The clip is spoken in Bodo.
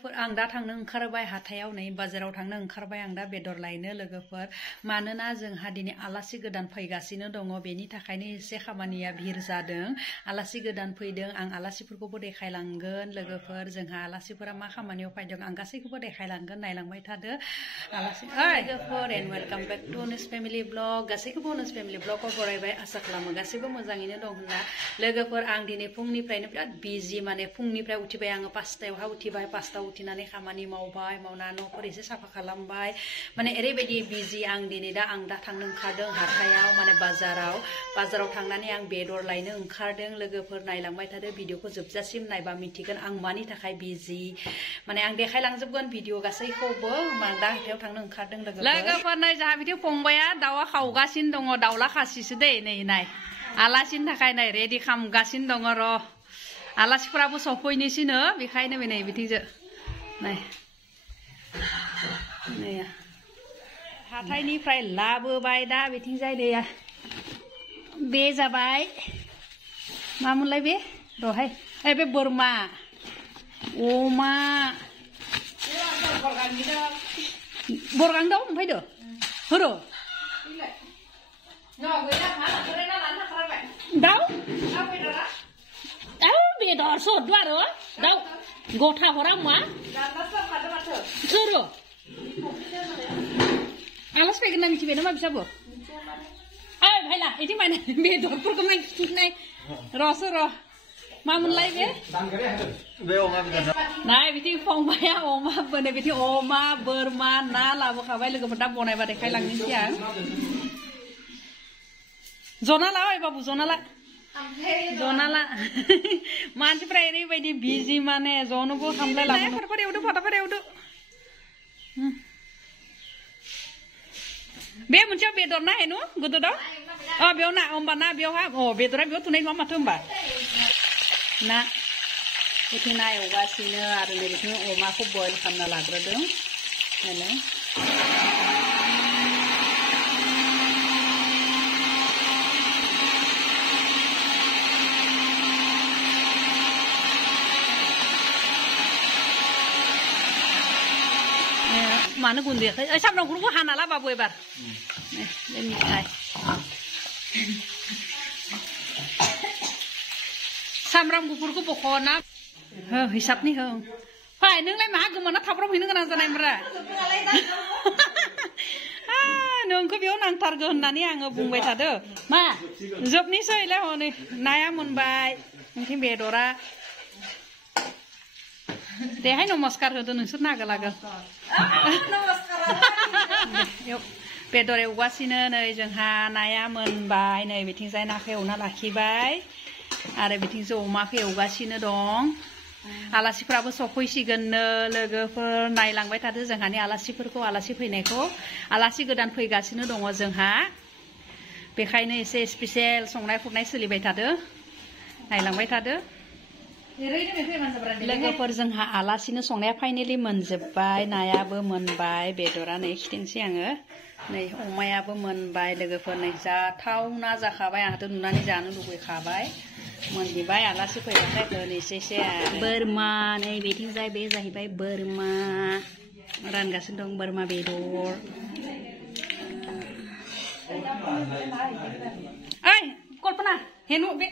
आं दा थांनो ओंखारबाय हाथायाव नै बाजाराव थांनो ओंखारबाय आं दा बेदर लायनो लोगोफोर मानोना जोंहा दिनै आलासि गोदान फैगासिनो दङ बेनि थाखायनो एसे खामानिया भिर जादों आलासि गोदान फैदों आं आलासिफोरखौबो देखायलांगोन लोगोफोर जोंहा आलासिफोरा मा खामानियाव फैदों आं गासैखौबो देखायलांगोन नायलांबाय थादो आलासि लोगोफोर एन्ड वेलकाम बेक टु अनेस फेमिलि ब्लग गासैखौबो अनेस फेमिलि ब्लगाव बरायबाय आसा खालामो गासैबो मोजाङैनो दं होनना लोगोफोर आं दिनै फुंनिफ्रायनो बिराद बिजि माने फुंनिफ्राय उथिबाय आङो 5टायावहा उथिबाय 5टायाव उथिनानै खामानि मावबाय मावना न'फोर एसे साफा खालामबाय माने ओरैबायदि बिजि आं दिनै आं दा थांनो ओंखारदों हाथायाव माने बाजाराव थांनानै आं बेदर लायनो ओंखारदों लोगोफोर नायलांबाय थादो भिडिअखौ जोबजासिम नायबा मिथिगोन आं मानि थाखाय बिजि माने आं देखायलांजोबगोन भिडिअ गासैखौबो दा हाथायाव थांनो ओंखारदों लोगोफोर नै जाहा बिदि फंबाया दाउआ खावगासिनो दङ दाउला खासिसो दै नै नाय आलासिनि थाखाय नै रेडि खालामगासिनो दङ र' आलासिफोराबो सफैनोसैनो बेखायनो नै बिथिंजो नै हाथायनिफ्राय लाबोबाय दा बिथिंजाय दैया बे जाबाय मामोनलाय बे रहाय बे बोरमा अमा बरगां दाउ ओमफ्राय होरो दाउ बेदर सद आरो दाउ गथा हरा मा सोरो आलासि फैगोन ना मिथिबाय नामा बिसाबो भाइला इदि माने बेदरफोरखौ नाय र'सो र' मामोनलाय बे नाय बिथिं फंबाया अमा बोनो बिथिं अमा बोरमा ना लाबोखाबाय लोगोफोर दा बनायबा देखायलांनोसै आं जना ला बाबु जना ला मानसिफ्रा ओरैबायदि बिजि माने जनोबो खामलायला फटाफट एवदो बे मोनसेयाव बेदर ना हेनु गोदो दाउ बेयाव ना होमबा ना बेयावहा बेदरा बेयाव थुनाय नङा माथो होमबा ना बिथिं ना एवगासिनो आरो नै बिथिं अमाखौ बयल खालामना लाग्रोदों नालाय मानो गुन्दैयाखै सामब्रामखौबो हाना लाबाबो एबार मिथाय सामब्राम गुफुरखौ बख'ना हिसाबनि हो फै नोंलाय मा गोमाना थाब्रबहैनो गोनां जानायमोनरा नोंखौ बेयाव नांथारगौ होननानै आङो बुंबाय थादो मा जोबनोसैलाय हनै नाया मोनबाय ओमफ्राय बेदरा देहाय नमस्कार होदो नोंसोर नागोल बेदर एवगासिनो नै जोंहा नाया मोनबाय नै बिथिंजाय नाखौ एवना लाखिबाय आरो बिथिंजो अमाखौ एवगासिनो दं आलासिफ्राबो सफैसिगोननो लोगोफोर नायलांबाय थादो जोंहानि आलासिफोरखौ आलासि फैनायखौ आलासि गोदान फैगासिनो दङ जोंहा बेखायनो एसे स्पेसियेल संनाय खुरनाय सोलिबाय थादो नायलांबाय थादो लोगोफोर जोंहा आलासिनो संनाया फाइनेलि मोनजोब्बाय नायाबो मोनबाय बेदरा नै खिथेनसै आङो नै अमायाबो मोनबाय लोगोफोर नै जाथावना जाखाबाय आंहाथ' नुनानै जानो लुबैखाबाय मोनहैबाय आलासि फैबाथाय होनोसैसै बोरमा नै बिथिंजाय बे जाहैबाय बोरमा रानगासिनो दं बोरमा बेदर ओइ कल्पना हेनु बे